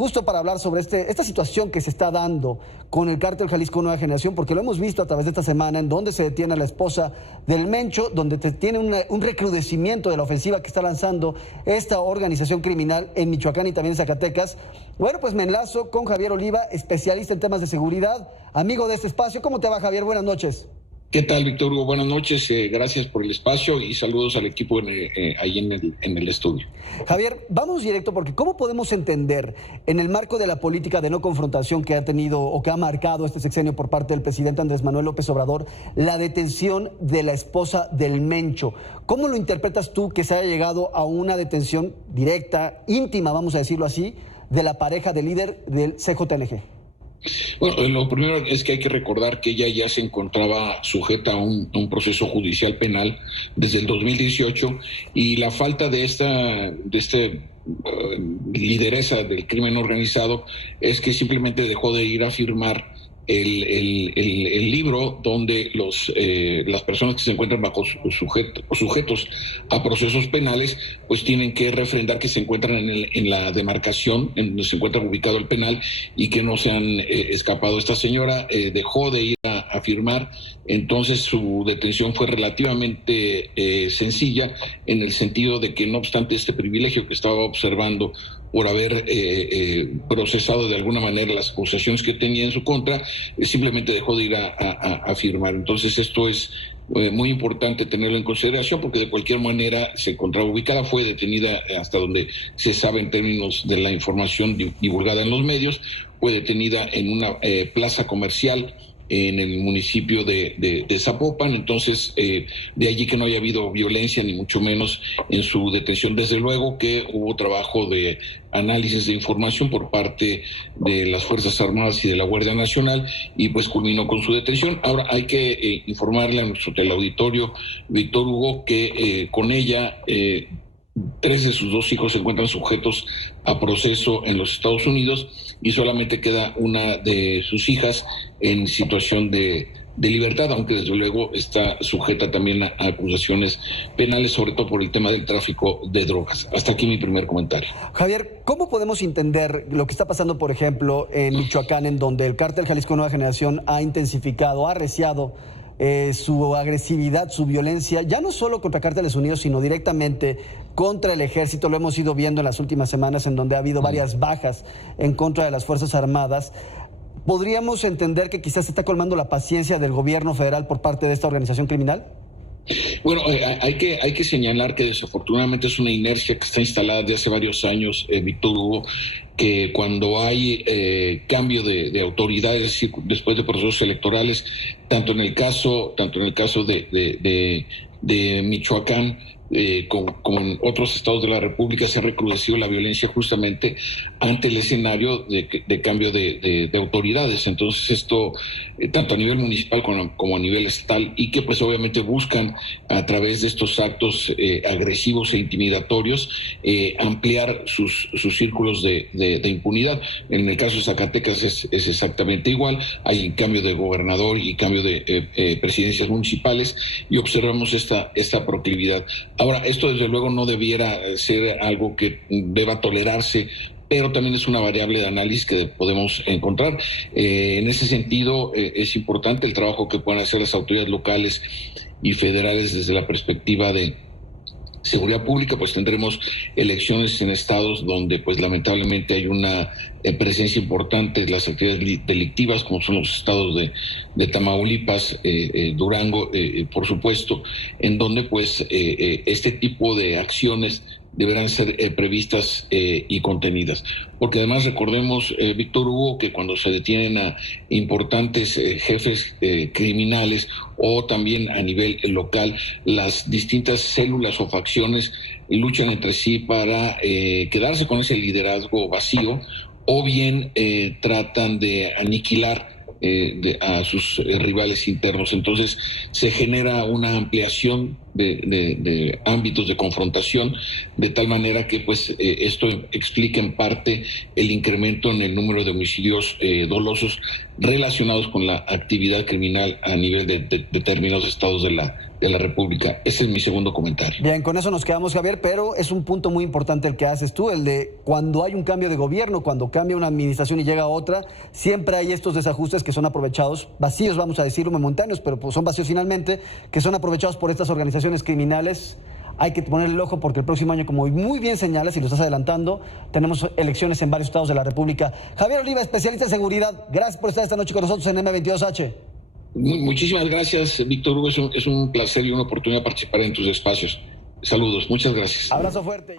justo para hablar sobre esta situación que se está dando con el Cártel Jalisco Nueva Generación, porque lo hemos visto a través de esta semana, en donde se detiene a la esposa del Mencho, donde tiene un recrudecimiento de la ofensiva que está lanzando esta organización criminal en Michoacán y también en Zacatecas. Bueno, pues me enlazo con Javier Oliva, especialista en temas de seguridad, amigo de este espacio. ¿Cómo te va, Javier? Buenas noches. ¿Qué tal, Víctor Hugo? Buenas noches, gracias por el espacio y saludos al equipo ahí en el estudio. Javier, vamos directo porque ¿cómo podemos entender en el marco de la política de no confrontación que ha tenido o que ha marcado este sexenio por parte del presidente Andrés Manuel López Obrador la detención de la esposa del Mencho? ¿Cómo lo interpretas tú que se haya llegado a una detención directa, íntima, vamos a decirlo así, de la pareja del líder del CJNG? Bueno, lo primero es que hay que recordar que ella ya se encontraba sujeta a un proceso judicial penal desde el 2018 y la falta de esta lideresa del crimen organizado es que simplemente dejó de ir a firmar el libro donde las personas que se encuentran bajo sujetos a procesos penales pues tienen que refrendar que se encuentran en la demarcación en donde se encuentra ubicado el penal y que no se han escapado. Esta señora dejó de ir a firmar, entonces su detención fue relativamente sencilla en el sentido de que no obstante este privilegio que estaba observando por haber procesado de alguna manera las acusaciones que tenía en su contra, simplemente dejó de ir a firmar. Entonces esto es muy importante tenerlo en consideración porque de cualquier manera se encontraba ubicada, fue detenida hasta donde se sabe en términos de la información divulgada en los medios, fue detenida en una plaza comercial en el municipio de Zapopan, entonces de allí que no haya habido violencia ni mucho menos en su detención. Desde luego que hubo trabajo de análisis de información por parte de las Fuerzas Armadas y de la Guardia Nacional y pues culminó con su detención. Ahora hay que informarle a nuestro teleauditorio, Víctor Hugo, que con ella 3 de sus 2 hijos se encuentran sujetos a proceso en los Estados Unidos y solamente queda una de sus hijas en situación de libertad, aunque desde luego está sujeta también a acusaciones penales, sobre todo por el tema del tráfico de drogas. Hasta aquí mi primer comentario. Javier, ¿cómo podemos entender lo que está pasando, por ejemplo, en Michoacán, en donde el Cártel Jalisco Nueva Generación ha intensificado, ha arreciado su agresividad, su violencia, ya no solo contra Cárteles Unidos, sino directamente contra el ejército? Lo hemos ido viendo en las últimas semanas, en donde ha habido varias bajas en contra de las Fuerzas Armadas. ¿Podríamos entender que quizás se está colmando la paciencia del gobierno federal por parte de esta organización criminal? Bueno, hay que señalar que desafortunadamente es una inercia que está instalada desde hace varios años, Víctor Hugo, que cuando hay cambio de autoridades, es decir, después de procesos electorales, tanto en el caso de Michoacán, como en otros estados de la República, se ha recrudecido la violencia justamente ante el escenario de cambio de autoridades. Entonces esto, tanto a nivel municipal como a nivel estatal, y que pues obviamente buscan a través de estos actos agresivos e intimidatorios ampliar sus círculos de impunidad. En el caso de Zacatecas es exactamente igual, hay cambio de gobernador y cambio de presidencias municipales y observamos esta proclividad. Ahora, esto desde luego no debiera ser algo que deba tolerarse, pero también es una variable de análisis que podemos encontrar. En ese sentido, es importante el trabajo que puedan hacer las autoridades locales y federales desde la perspectiva de seguridad pública, pues tendremos elecciones en estados donde pues lamentablemente hay una presencia importante de las actividades delictivas, como son los estados de Tamaulipas, Durango, por supuesto, en donde pues este tipo de acciones deberán ser previstas y contenidas. Porque además recordemos, Víctor Hugo, que cuando se detienen a importantes jefes criminales o también a nivel local, las distintas células o facciones luchan entre sí para quedarse con ese liderazgo vacío o bien tratan de aniquilar a sus rivales internos. Entonces se genera una ampliación de ámbitos de confrontación, de tal manera que pues esto explica en parte el incremento en el número de homicidios dolosos relacionados con la actividad criminal a nivel de determinados estados de la República. Ese es mi segundo comentario. Bien, con eso nos quedamos, Javier, pero es un punto muy importante el que haces tú, el de cuando hay un cambio de gobierno, cuando cambia una administración y llega otra, siempre hay estos desajustes que son aprovechados, vacíos, vamos a decirlo, momentáneos, pero pues son vacíos finalmente, que son aprovechados por estas organizaciones criminales. Hay que ponerle el ojo porque el próximo año, como muy bien señalas y lo estás adelantando, tenemos elecciones en varios estados de la República. Javier Oliva, especialista en seguridad, gracias por estar esta noche con nosotros en M22H. Muchísimas gracias, Víctor Hugo. Es un placer y una oportunidad participar en tus espacios. Saludos, muchas gracias. Abrazo fuerte.